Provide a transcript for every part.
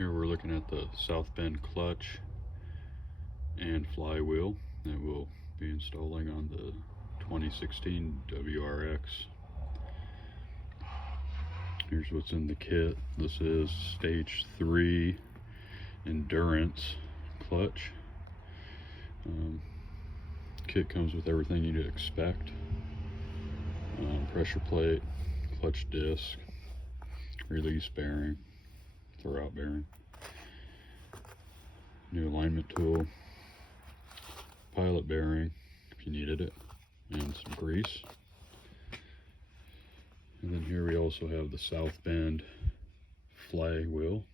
Here we're looking at the South Bend clutch and flywheel that we'll be installing on the 2016 WRX. Here's what's in the kit. This is stage 3 endurance clutch. Kit comes with everything you'd expect. Pressure plate, clutch disc, release bearing, throwout bearing, new alignment tool, pilot bearing if you needed it, and some grease. And then here we also have the South Bend flywheel,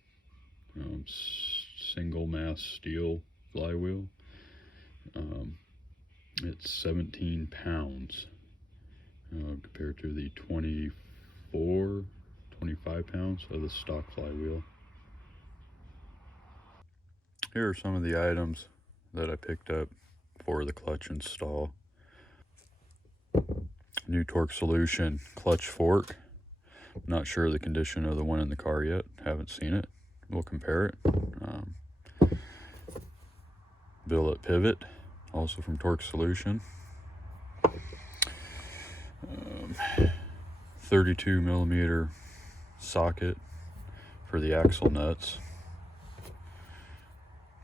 single mass steel flywheel. It's 17 pounds compared to the 25 pounds of the stock flywheel. Here are some of the items that I picked up for the clutch install. New torque solution clutch fork. Not sure of the condition of the one in the car yet, haven't seen it. We'll compare it. Billet pivot, also from Torque Solution. 32 millimeter socket for the axle nuts.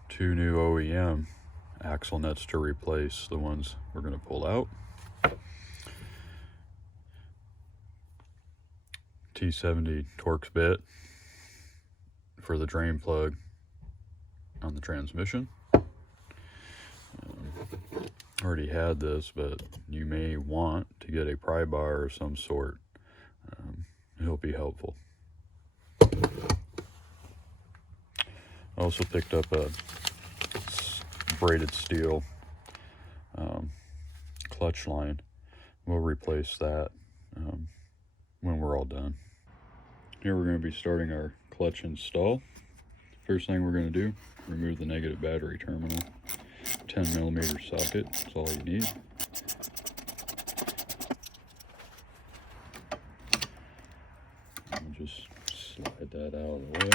2 new OEM axle nuts to replace the ones we're going to pull out. T70 Torx bit for the drain plug on the transmission. Already had this, but you may want to get a pry bar of some sort. It'll be helpful. I also picked up a braided steel clutch line. We'll replace that when we're all done. Here we're going to be starting our clutch install. First thing we're going to do, remove the negative battery terminal. 10 millimeter socket, that's all you need. And just slide that out of the way.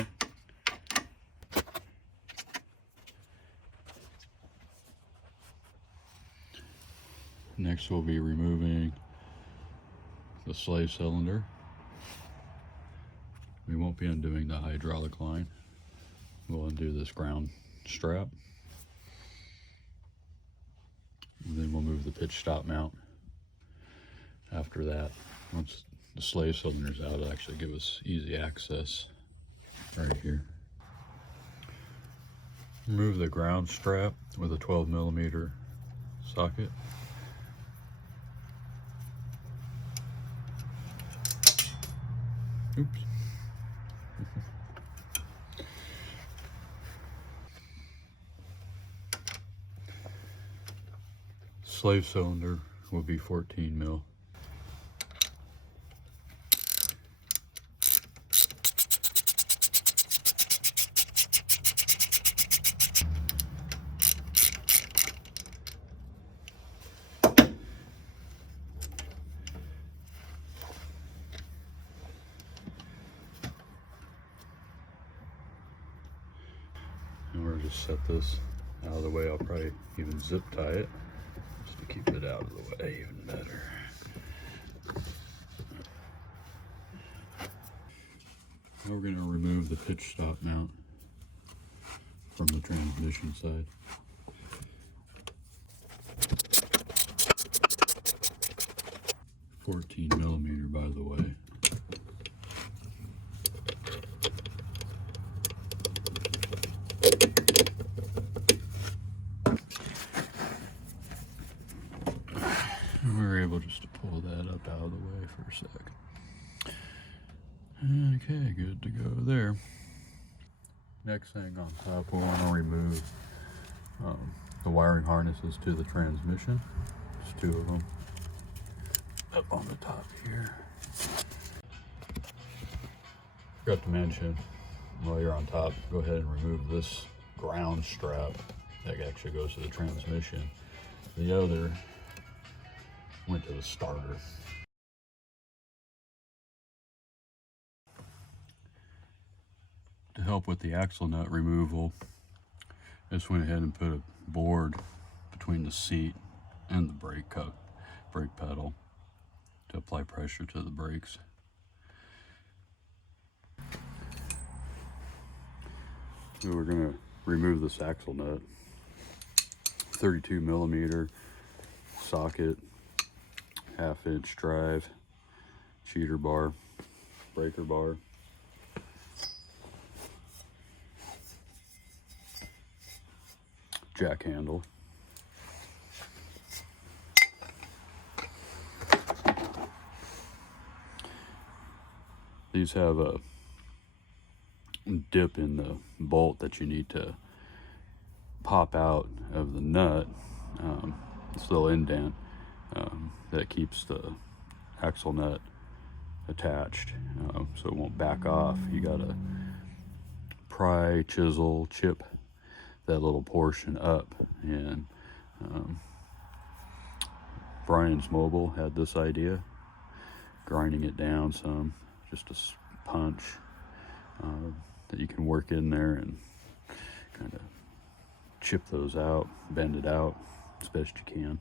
Next we'll be removing the slave cylinder. We won't be undoing the hydraulic line. We'll undo this ground strap. And then we'll move the pitch stop mount. After that, once the slave cylinder's out, it'll actually give us easy access right here. Remove the ground strap with a 12 millimeter socket. Oops. Slave cylinder will be 14 mil. And we're just set this out of the way. I'll probably even zip tie it just to keep it out of the way even better. Now we're going to remove the pitch stop mount from the transmission side. $14 millimeter, by the way. We were able just to pull that up out of the way for a sec. Okay, good to go there. Next thing on top, we want to remove the wiring harnesses to the transmission. There's 2 of them up on the top here. Forgot to mention, while you're on top, go ahead and remove this ground strap that actually goes to the transmission. The other went to the starter. To help with the axle nut removal, I just went ahead and put a board between the seat and the brake pedal to apply pressure to the brakes. So we're going to remove this axle nut. 32 millimeter socket, 1/2 inch drive, cheater bar, breaker bar. Jack handle. These have a dip in the bolt that you need to pop out of the nut. This little indent that keeps the axle nut attached, so it won't back off. You gotta pry, chisel, chip that little portion up. And Brian's Mobile had this idea, grinding it down some, just a punch that you can work in there and kind of chip those out, bend it out as best you can.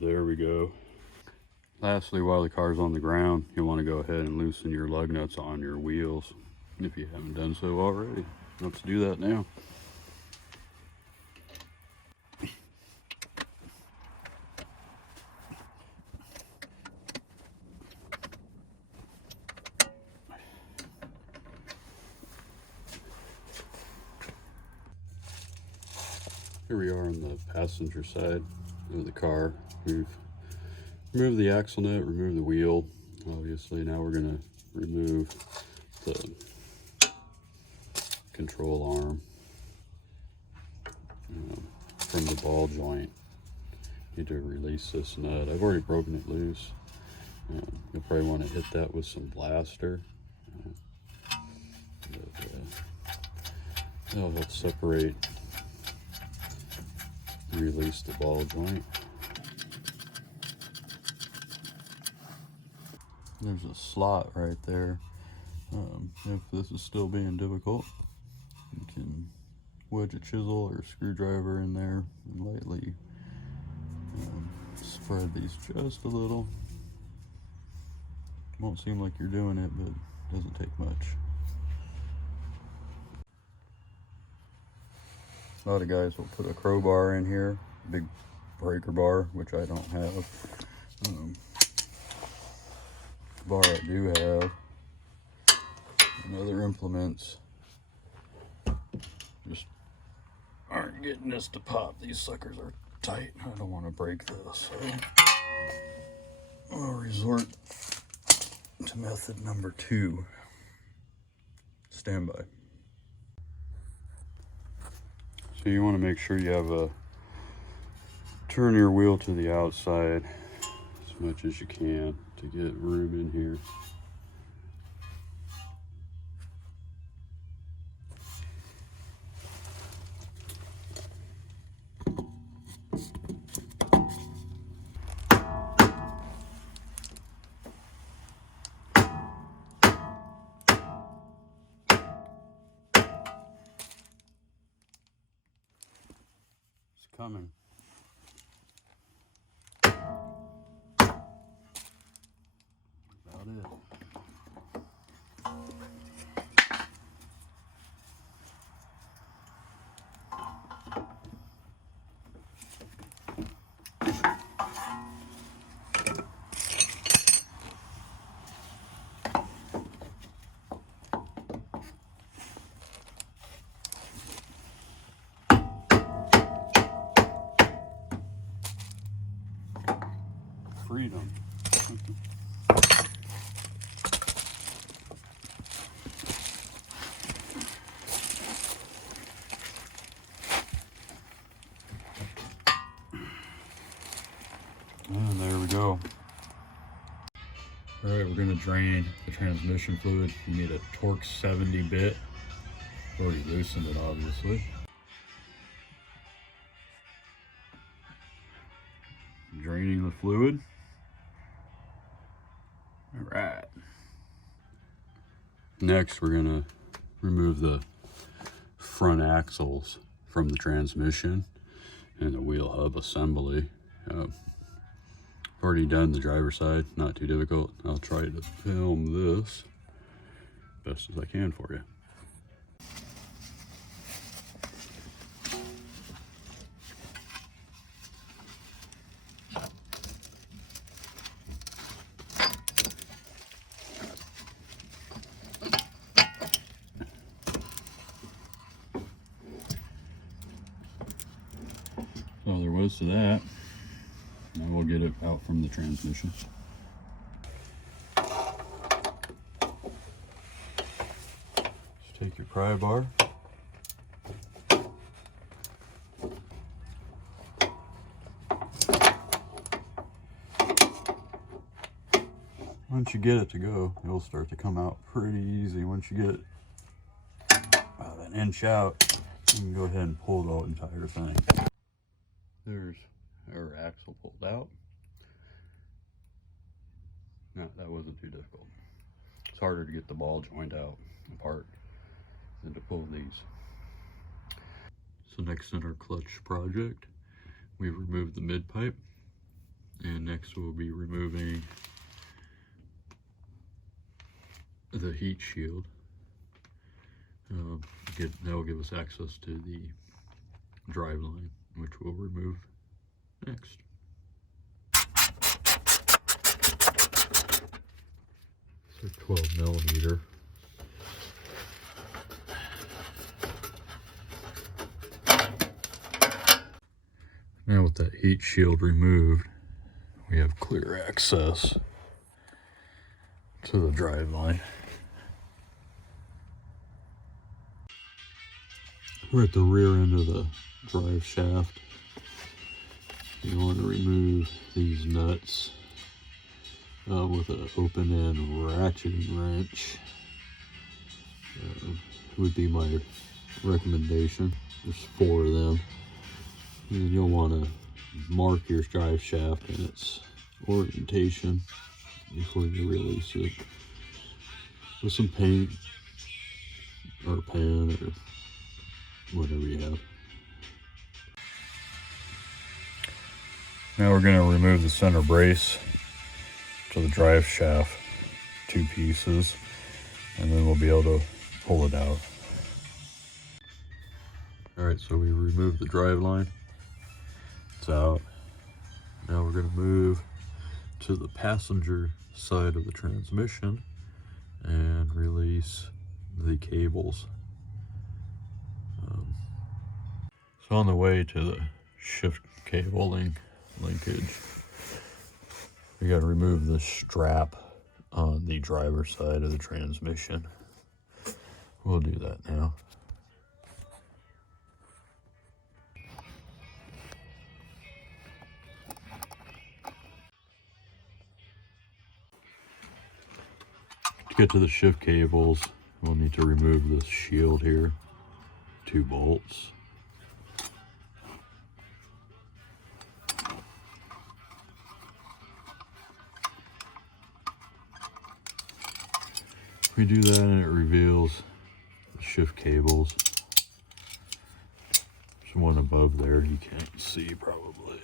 There we go. Lastly, while the car's on the ground, you'll want to go ahead and loosen your lug nuts on your wheels if you haven't done so already. Let's do that now. Here we are on the passenger side of the car. We've removed the axle nut, removed the wheel. Obviously, now we're going to remove the control arm from the ball joint. Need to release this nut. I've already broken it loose. You'll probably want to hit that with some blaster. That'll help separate, release the ball joint. There's a slot right there. If this is still being difficult, you can wedge a chisel or a screwdriver in there and lightly spread these just a little. Won't seem like you're doing it, but it doesn't take much. A lot of guys will put a crowbar in here, big breaker bar, which I don't have. The bar I do have and other implements just aren't getting this to pop. These suckers are tight. I don't want to break this, so I'll resort to method number 2. Standby. So you want to make sure you have turn your wheel to the outside as much as you can to get room in here. It's coming. About it. go. All right, we're gonna drain the transmission fluid. You need a torque 70 bit. Already loosened it, obviously. Draining the fluid. All right. Next, we're gonna remove the front axles from the transmission and the wheel hub assembly. Already done the driver's side, not too difficult. I'll try to film this best as I can for you. So there was to that. Now we'll get it out from the transmission. Just take your pry bar. Once you get it to go, it'll start to come out pretty easy. Once you get it about an inch out, you can go ahead and pull the entire thing. There's our axle pulled out. No, that wasn't too difficult. It's harder to get the ball joint out apart than to pull these. So next in our clutch project, we've removed the mid pipe, and next we'll be removing the heat shield. That will give us access to the drive line, which we'll remove next. So 12 millimeter. Now with that heat shield removed, we have clear access to the drive line. We're at the rear end of the drive shaft. You want to remove these nuts with an open end ratcheting wrench. Would be my recommendation. There's 4 of them. And you'll want to mark your drive shaft and its orientation before you release it with some paint or a pen or whatever you have. Now we're going to remove the center brace to the drive shaft, 2 pieces, and then we'll be able to pull it out. Alright, so we removed the drive line. It's out. Now we're going to move to the passenger side of the transmission and release the cables. So on the way to the shift cabling linkage, we got to remove the strap on the driver's side of the transmission. We'll do that now. To get to the shift cables, we'll need to remove this shield here, 2 bolts. We do that and it reveals the shift cables. There's one above there you can't see probably.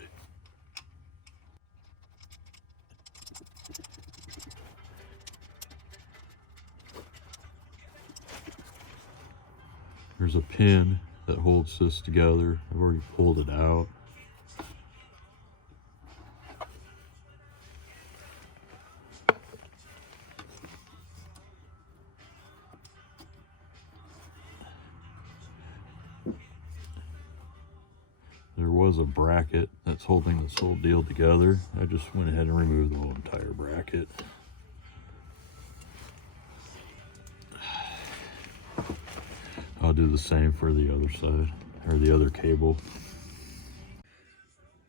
There's a pin that holds this together. I've already pulled it out. There was a bracket that's holding this whole deal together. I just went ahead and removed the whole entire bracket. I'll do the same for the other side, or the other cable.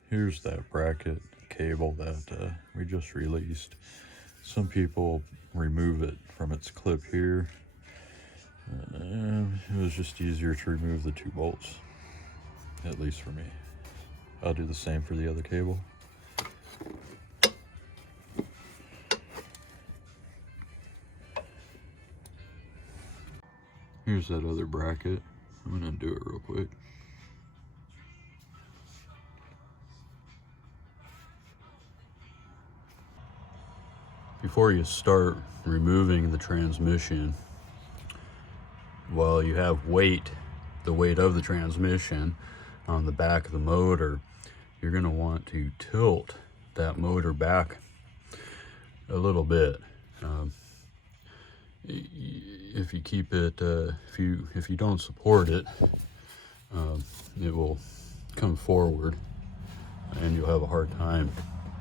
Here's that bracket cable that we just released. Some people remove it from its clip here. It was just easier to remove the 2 bolts, at least for me. I'll do the same for the other cable. Here's that other bracket. I'm gonna undo it real quick. Before you start removing the transmission, while you have the weight of the transmission on the back of the motor, you're going to want to tilt that motor back a little bit. If you keep it, if you don't support it, it will come forward, and you'll have a hard time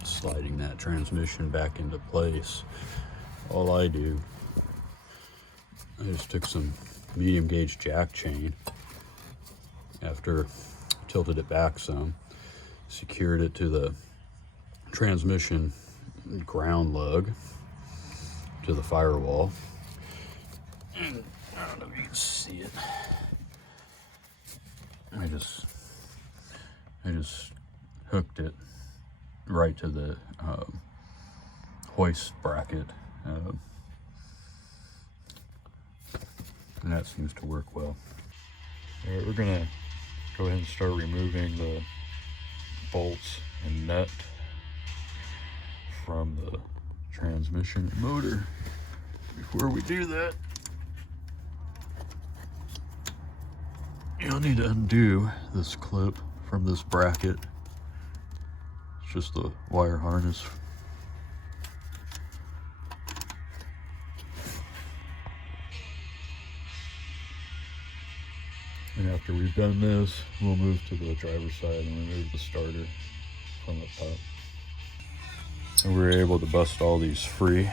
sliding that transmission back into place. All I do, I just took some medium gauge jack chain, after tilted it back some, secured it to the transmission ground lug, to the firewall, and I don't know if you can see it. I just hooked it right to the hoist bracket, and that seems to work well. All right, we're gonna go ahead and start removing the bolts and nut from the transmission motor. Before we do that, you'll need to undo this clip from this bracket. It's just the wire harness. And after we've done this, we'll move to the driver's side and remove the starter from the top. And we were able to bust all these free.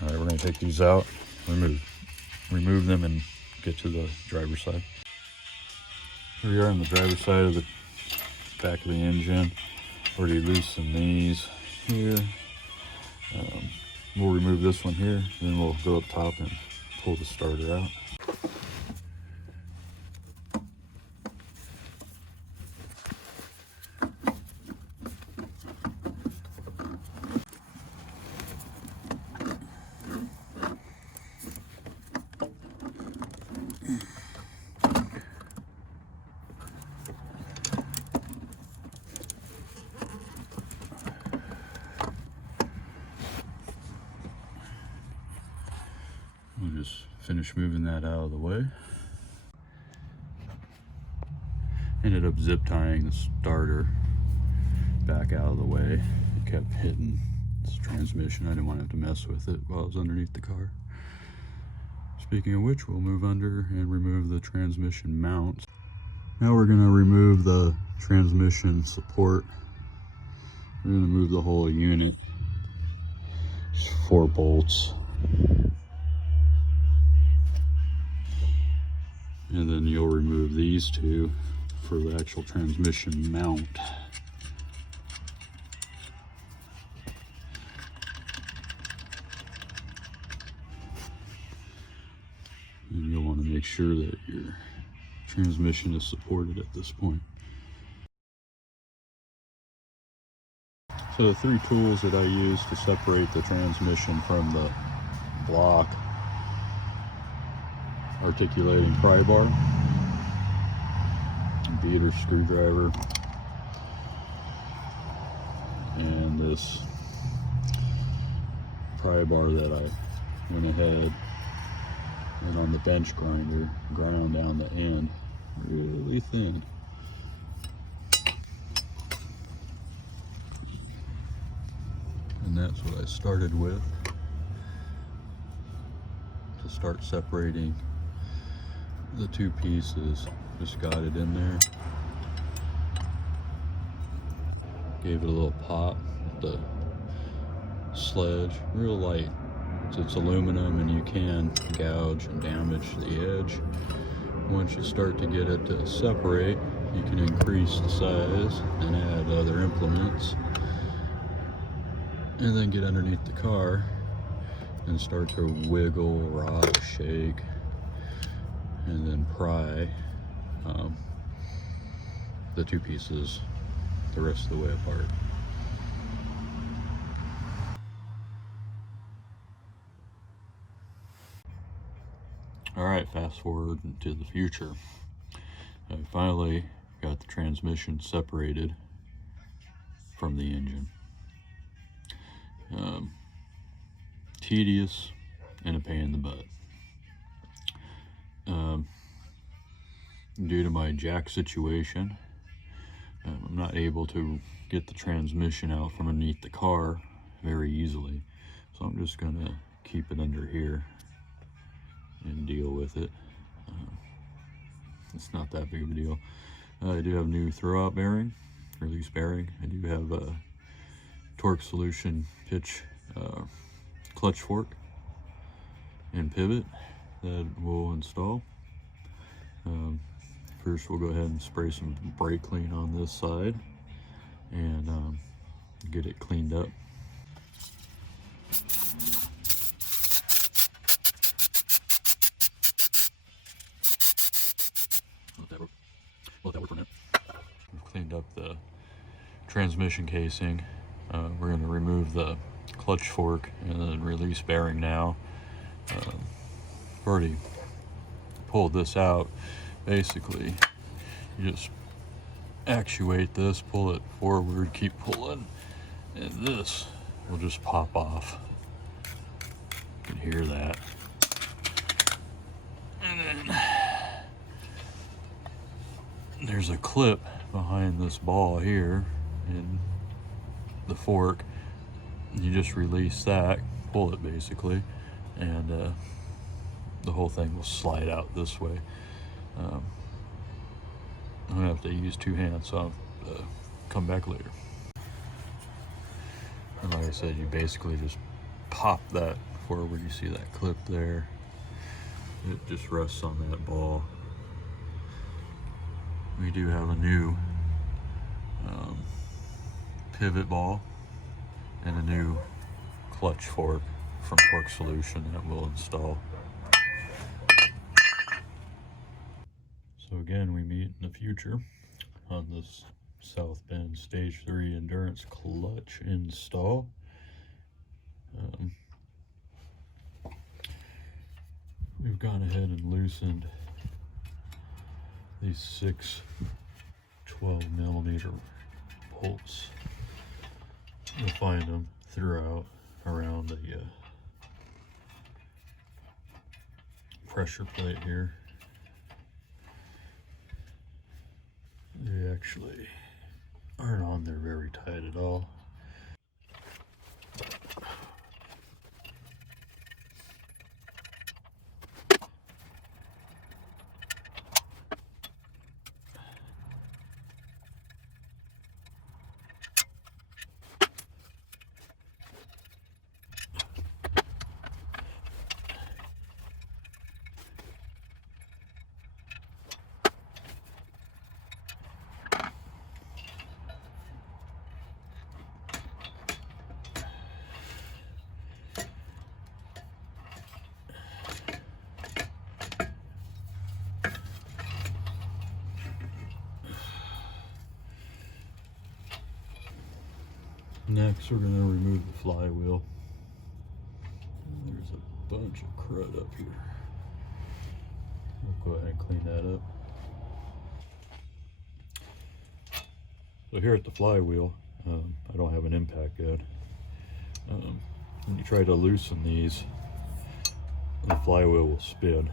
All right, we're gonna take these out, remove them, and get to the driver's side. Here we are on the driver's side of the back of the engine. Already loosened these here. We'll remove this one here, then we'll go up top and pull the starter out. We'll just finish moving that out of the way. Ended up zip tying the starter back out of the way. It kept hitting this transmission. I didn't want to have to mess with it while I was underneath the car. Speaking of which, we'll move under and remove the transmission mounts. Now we're going to remove the transmission support. We're going to move the whole unit. There's 4 bolts. And then you'll remove these 2 for the actual transmission mount. And you'll want to make sure that your transmission is supported at this point. So the 3 tools that I use to separate the transmission from the block: articulating pry bar, beater screwdriver, and this pry bar that I went ahead and on the bench grinder ground down the end really thin. And that's what I started with to start separating the 2 pieces. Just got it in there, gave it a little pop with the sledge, real light. It's aluminum and you can gouge and damage the edge. Once you start to get it to separate, you can increase the size and add other implements, and then get underneath the car and start to wiggle, rock, shake, and then pry the two pieces the rest of the way apart. Alright, fast forward into the future. I finally got the transmission separated from the engine. Tedious and a pain in the butt. Due to my jack situation, I'm not able to get the transmission out from underneath the car very easily, so I'm just gonna keep it under here and deal with it. It's not that big of a deal. I do have new throwout bearing, release bearing. I do have a torque solution pitch clutch fork and pivot that we'll install. First we'll go ahead and spray some brake clean on this side and get it cleaned up. Let that work for a minute. We've cleaned up the transmission casing. We're going to remove the clutch fork and then release bearing now. I've already pulled this out. Basically, you just actuate this, pull it forward, keep pulling, and this will just pop off. You can hear that. And then there's a clip behind this ball here in the fork. You just release that, pull it basically, and the whole thing will slide out this way. I'm gonna have to use two hands, so I'll come back later. And like I said, you basically just pop that forward. You see that clip there? It just rests on that ball. We do have a new pivot ball and a new clutch fork from Torque Solution that we'll install. So again, we meet in the future on this South Bend Stage 3 Endurance clutch install. We've gone ahead and loosened these 6 12mm bolts. You'll find them throughout around the pressure plate here. They actually aren't on there very tight at all. Next, we're going to remove the flywheel. There's a bunch of crud up here. We'll go ahead and clean that up. So here at the flywheel, I don't have an impact gun. When you try to loosen these, the flywheel will spin.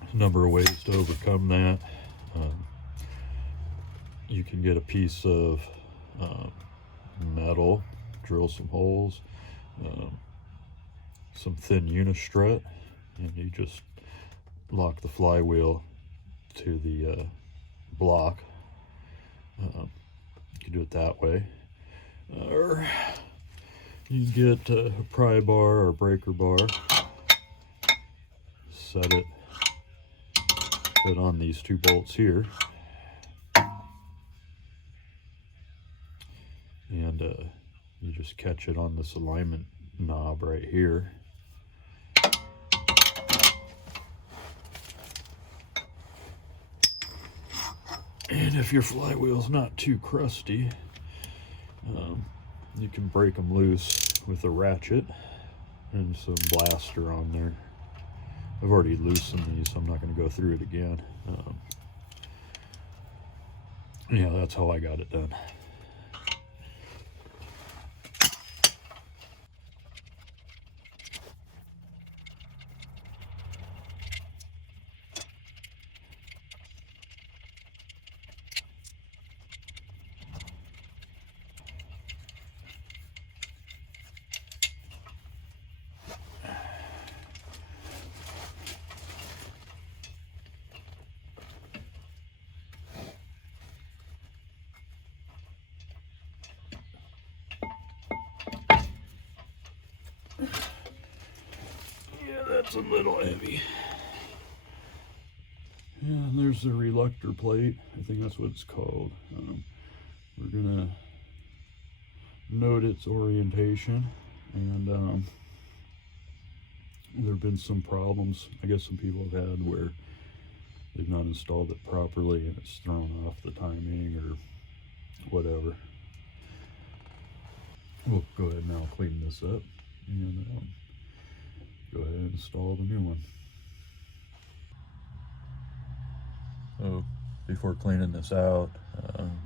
There's a number of ways to overcome that. You can get a piece of metal, drill some holes, some thin unistrut, and you just lock the flywheel to the block. You can do it that way, or you can get a pry bar or breaker bar, set it fit on these two bolts here. And you just catch it on this alignment knob right here. And if your flywheel's not too crusty, you can break them loose with a ratchet and some blaster on there. I've already loosened these, so I'm not going to go through it again. Yeah, that's how I got it done. Yeah, that's a little heavy. Yeah, and there's the reluctor plate. I think that's what it's called. We're gonna note its orientation, and there have been some problems, I guess some people have had, where they've not installed it properly and it's thrown off the timing or whatever. We'll go ahead and now clean this up and go ahead and install the new one. So before cleaning this out,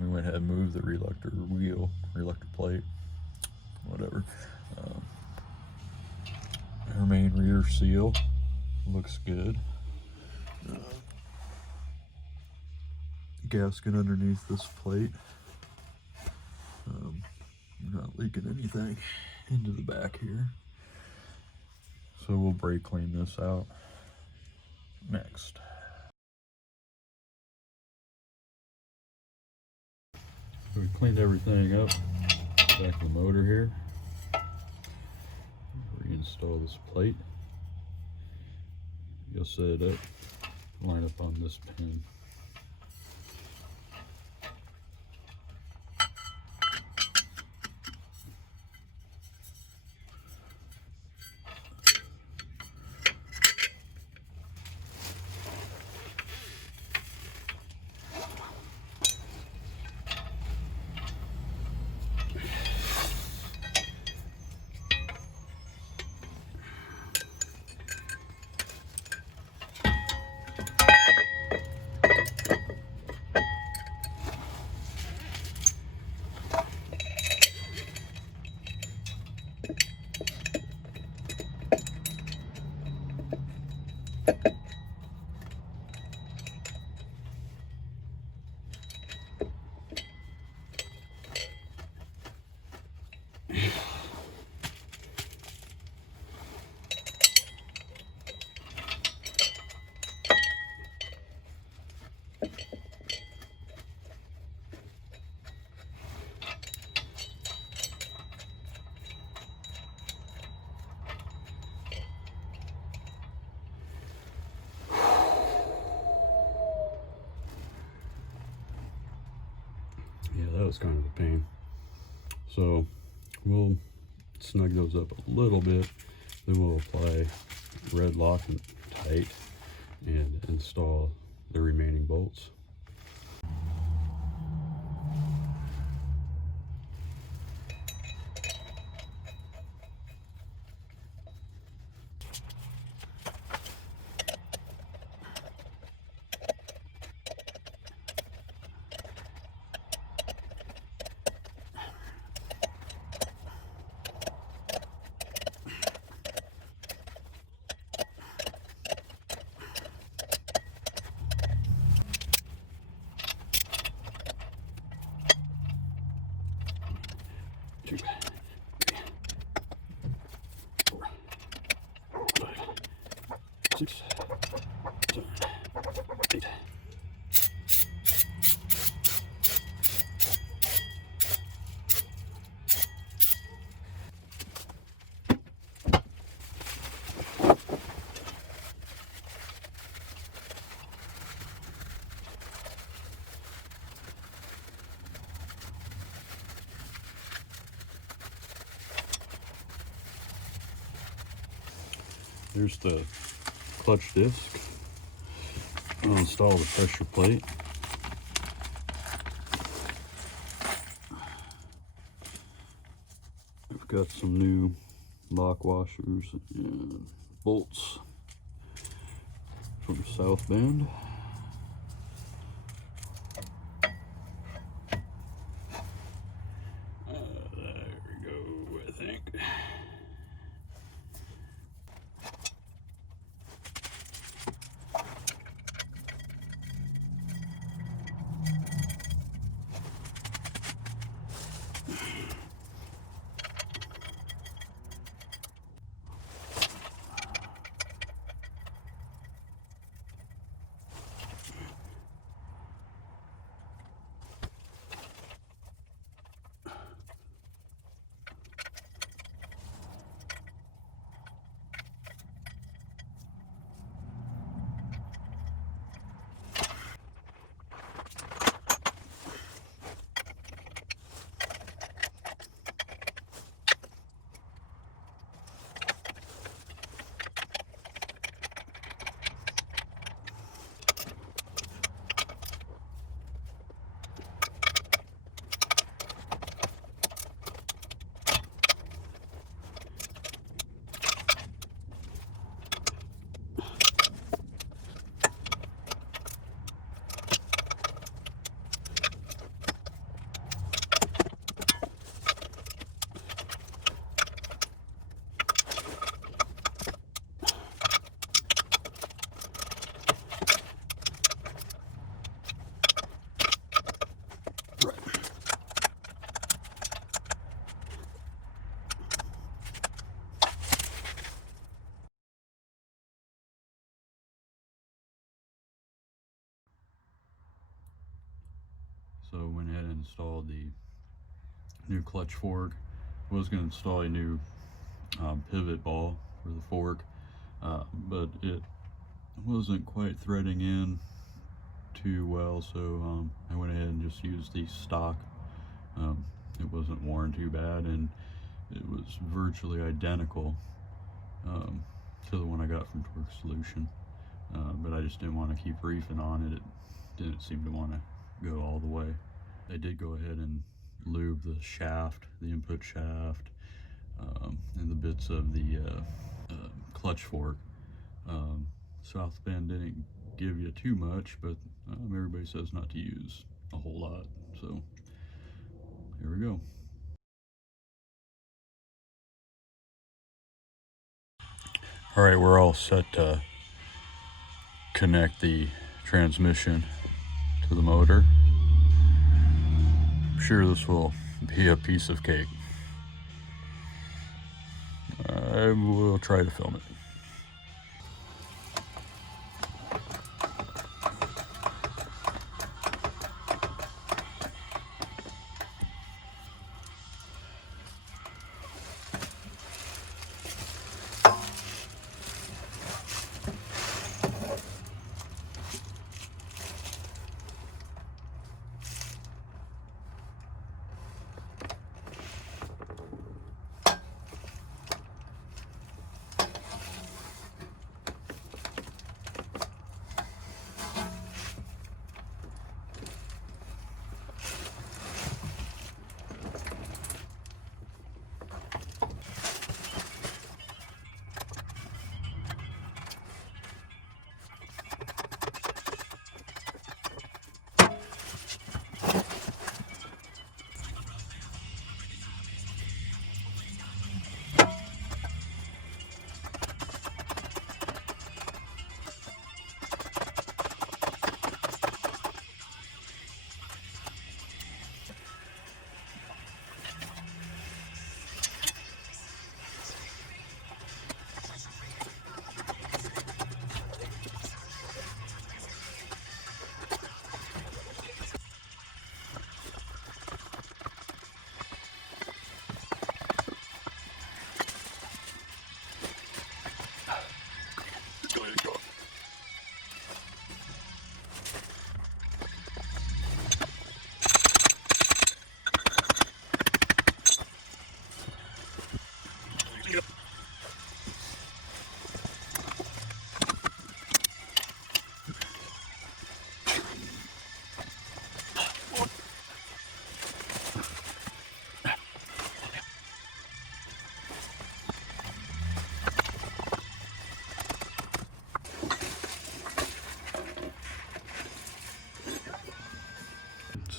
we went ahead and moved the reluctor plate, whatever. Our main rear seal looks good. Gasket underneath this plate. Not leaking anything into the back here. So we'll brake clean this out next. So we cleaned everything up. Back of the motor here. Reinstall this plate. You'll set it up, line up on this pin. Yeah, that was kind of a pain. So we'll snug those up a little bit, then we'll apply red lock and tight and install the remaining bolts. Two, 3, 4, 5, 6, 7, 8. Here's the clutch disc. I'll install the pressure plate. I've got some new lock washers and bolts from South Bend. There we go, I think. So went ahead and installed the new clutch fork. I was going to install a new pivot ball for the fork, but it wasn't quite threading in too well, so I went ahead and just used the stock. It wasn't worn too bad, and it was virtually identical to the one I got from Torque Solution, but I just didn't want to keep reefing on it. It didn't seem to want to go all the way. I did go ahead and lube the shaft, the input shaft, and the bits of the clutch fork. South Bend didn't give you too much, but everybody says not to use a whole lot, so here we go. All right, we're all set to connect the transmission to the motor. I'm sure this will be a piece of cake. I will try to film it.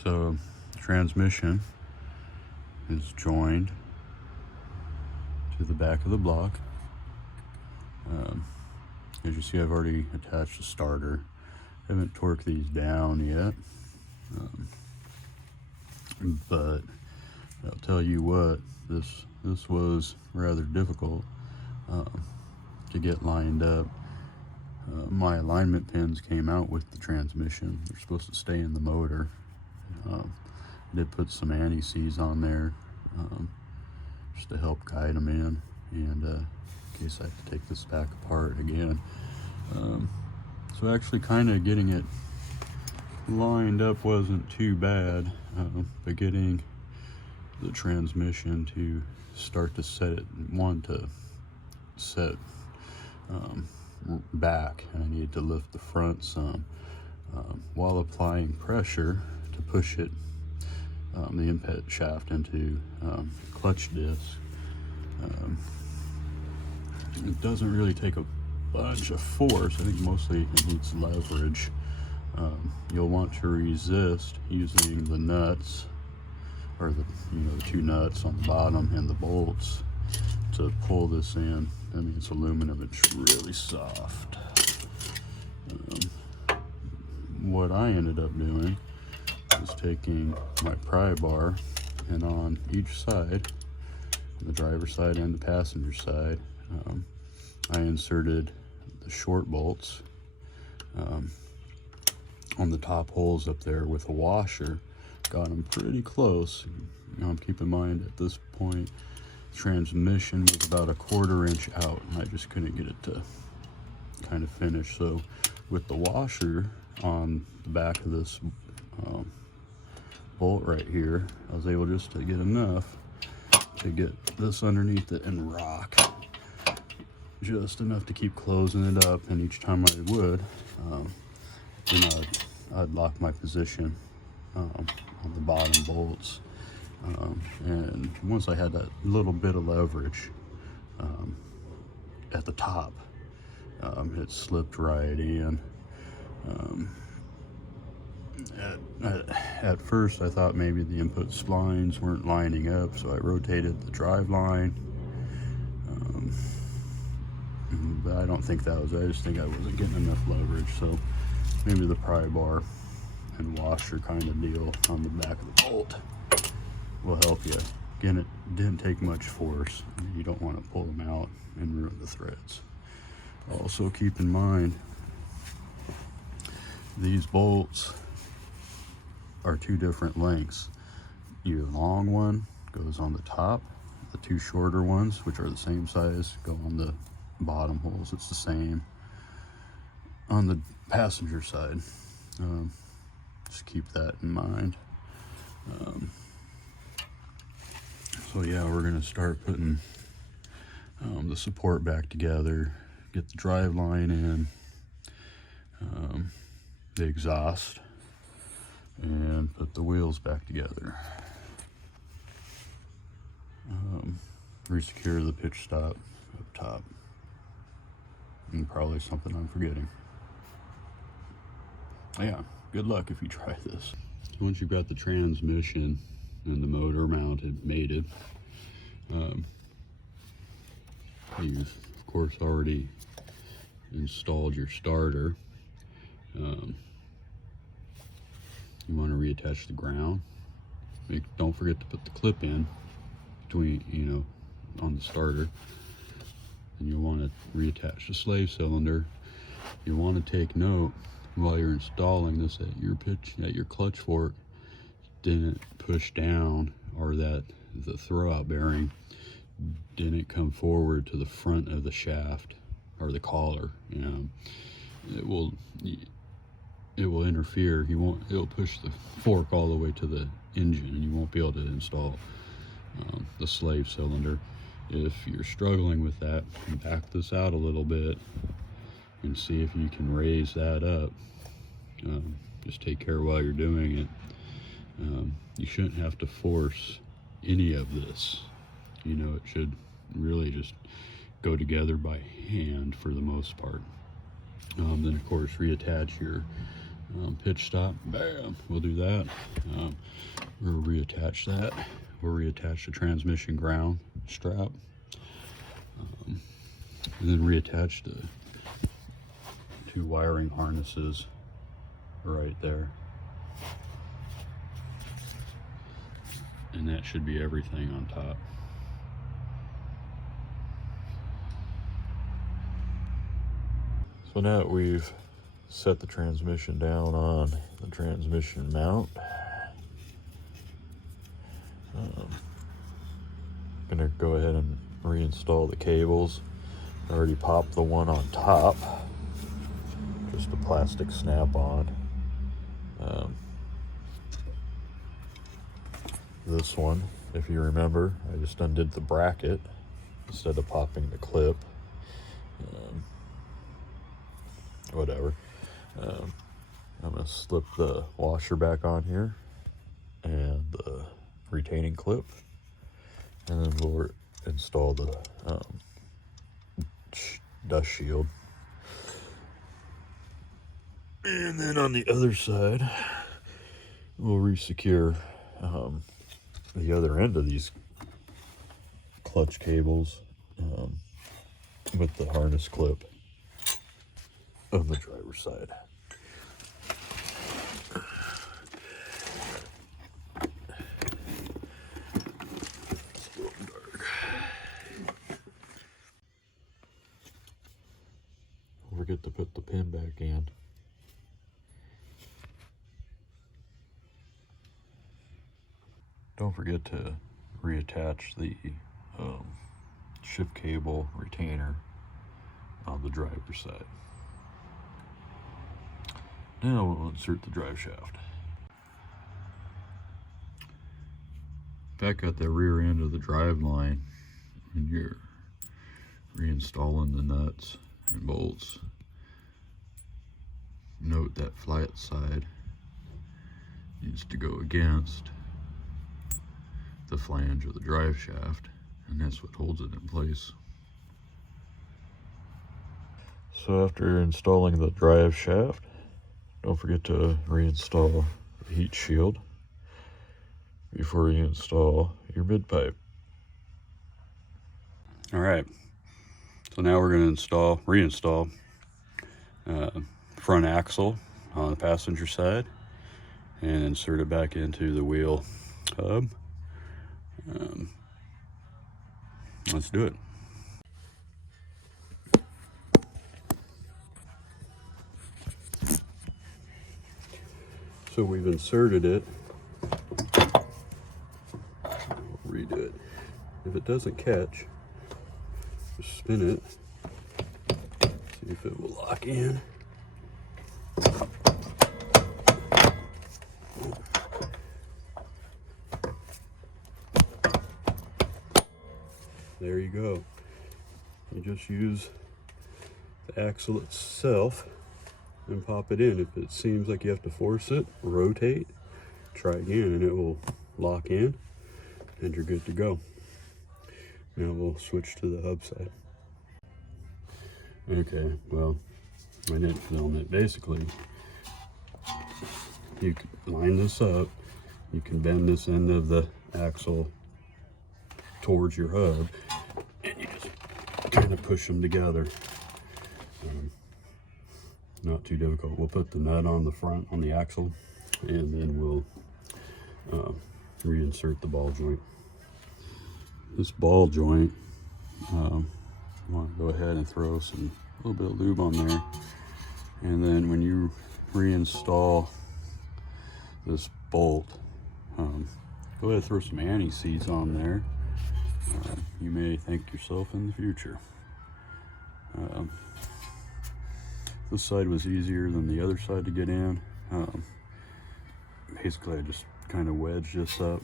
So the transmission is joined to the back of the block. As you see, I've already attached the starter. I haven't torqued these down yet, but I'll tell you what, this was rather difficult to get lined up. My alignment pins came out with the transmission. They're supposed to stay in the motor. I did put some anti-seize on there just to help guide them in, and in case I have to take this back apart again. So actually kind of getting it lined up wasn't too bad, but getting the transmission to start to set it, to set back, and I needed to lift the front some while applying pressure to push it, the input shaft into clutch disc. It doesn't really take a bunch of force. I think mostly it needs leverage. You'll want to resist using the nuts, or the two nuts on the bottom and the bolts to pull this in. I mean, it's aluminum, it's really soft. What I ended up doing was taking my pry bar, and on each side, the driver's side and the passenger side, I inserted the short bolts on the top holes up there with a washer. Got them pretty close. Keep in mind at this point, the transmission was about a 1/4 inch out, and I just couldn't get it to kind of finish. So with the washer on the back of this bolt right here, I was able just to get enough to get this underneath it and rock. Just enough to keep closing it up, and each time I would, I'd lock my position on the bottom bolts. And once I had that little bit of leverage at the top, it slipped right in. At first I thought maybe the input splines weren't lining up, so I rotated the drive line. But I don't think that was it. I just think I wasn't getting enough leverage, so maybe the pry bar and washer kind of deal on the back of the bolt will help you. Again, it didn't take much force. You don't want to pull them out and ruin the threads. Also keep in mind, these bolts are 2 different lengths. Your long one goes on the top, the 2 shorter ones, which are the same size, go on the bottom holes. It's the same on the passenger side. Just keep that in mind. So yeah, we're going to start putting the support back together, get the drive line in, the exhaust, and put the wheels back together. Resecure the pitch stop up top, and probably something I'm forgetting. Yeah, good luck if you try this. Once you've got the transmission and the motor mated, you've of course already installed your starter. You want to reattach the ground. Don't forget to put the clip in between, on the starter. And you'll want to reattach the slave cylinder. You want to take note while you're installing this that your clutch fork didn't push down, or that the throwout bearing didn't come forward to the front of the shaft or the collar. It will interfere. It'll push the fork all the way to the engine, and you won't be able to install the slave cylinder. If you're struggling with that, back this out a little bit and see if you can raise that up. Just take care while you're doing it. You shouldn't have to force any of this. It should really just go together by hand for the most part. Then of course reattach your pitch stop, bam, we'll do that. We'll reattach that. We'll reattach the transmission ground strap, and then reattach the 2 wiring harnesses right there. And that should be everything on top. So now that we've set the transmission down on the transmission mount, gonna go ahead and reinstall the cables. I already popped the one on top, just a plastic snap-on. This one, if you remember, I just undid the bracket instead of popping the clip. Whatever. I'm gonna slip the washer back on here and the retaining clip, and then we'll install the dust shield. And then on the other side, we'll resecure the other end of these clutch cables with the harness clip on the driver's side. It's a little dark. Don't forget to put the pin back in. Don't forget to reattach the shift cable retainer on the driver's side. Now we'll insert the drive shaft. Back at the rear end of the drive line, when you're reinstalling the nuts and bolts, note that flat side needs to go against the flange of the drive shaft, and that's what holds it in place. So after installing the drive shaft, don't forget to reinstall the heat shield before you install your mid pipe. All right, so now we're going to reinstall front axle on the passenger side and insert it back into the wheel hub. Let's do it. So we've inserted it. Redo it. If it doesn't catch, just spin it. See if it will lock in. There you go. You just use the axle itself and pop it in. If it seems like you have to force it, rotate, try again, and it will lock in, and you're good to go. Now we'll switch to the hub side. Okay, well, I didn't film it. Basically, you can line this up, you can bend this end of the axle towards your hub, and you just kind of push them together. Not too difficult. We'll put the nut on the front on the axle, and then we'll reinsert the ball joint. This ball joint, I want to go ahead and throw a little bit of lube on there, and then when you reinstall this bolt, go ahead and throw some anti-seize on there. You may thank yourself in the future. This side was easier than the other side to get in. Basically, I just kind of wedged this up,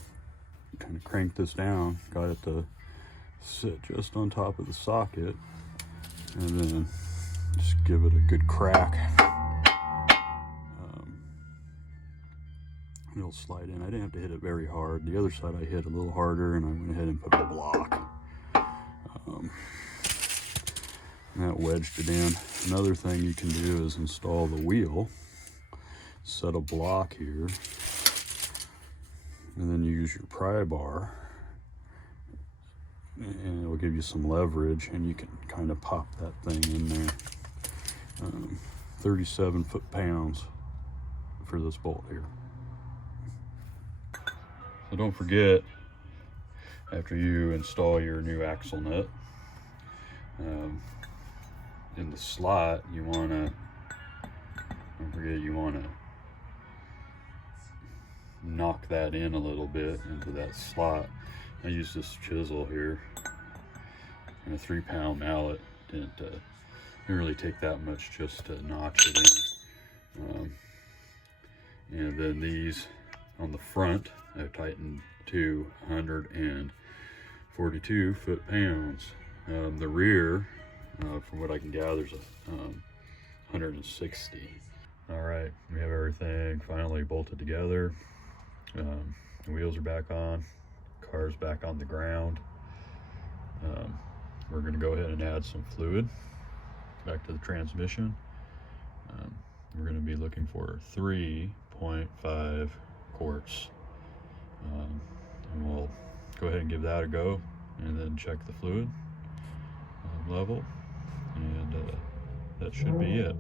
kind of cranked this down, got it to sit just on top of the socket, and then just give it a good crack. It'll slide in. I didn't have to hit it very hard. The other side I hit a little harder, and I went ahead and put a block. And that wedged it in. Another thing you can do is install the wheel set a block here, and then you use your pry bar, and it will give you some leverage, and you can kind of pop that thing in there. 37 foot-pounds for this bolt here. So don't forget, after you install your new axle nut, in the slot, you want to, don't forget, you want to knock that in a little bit into that slot. I use this chisel here and a 3-pound mallet. Didn't really take that much just to notch it in. And then these on the front, I've tightened to 142 foot-pounds. The rear, from what I can gather, is 160. All right, we have everything finally bolted together. The wheels are back on, car's back on the ground. We're gonna go ahead and add some fluid back to the transmission. We're gonna be looking for 3.5 quarts. And we'll go ahead and give that a go, and then check the fluid level, and that should be it.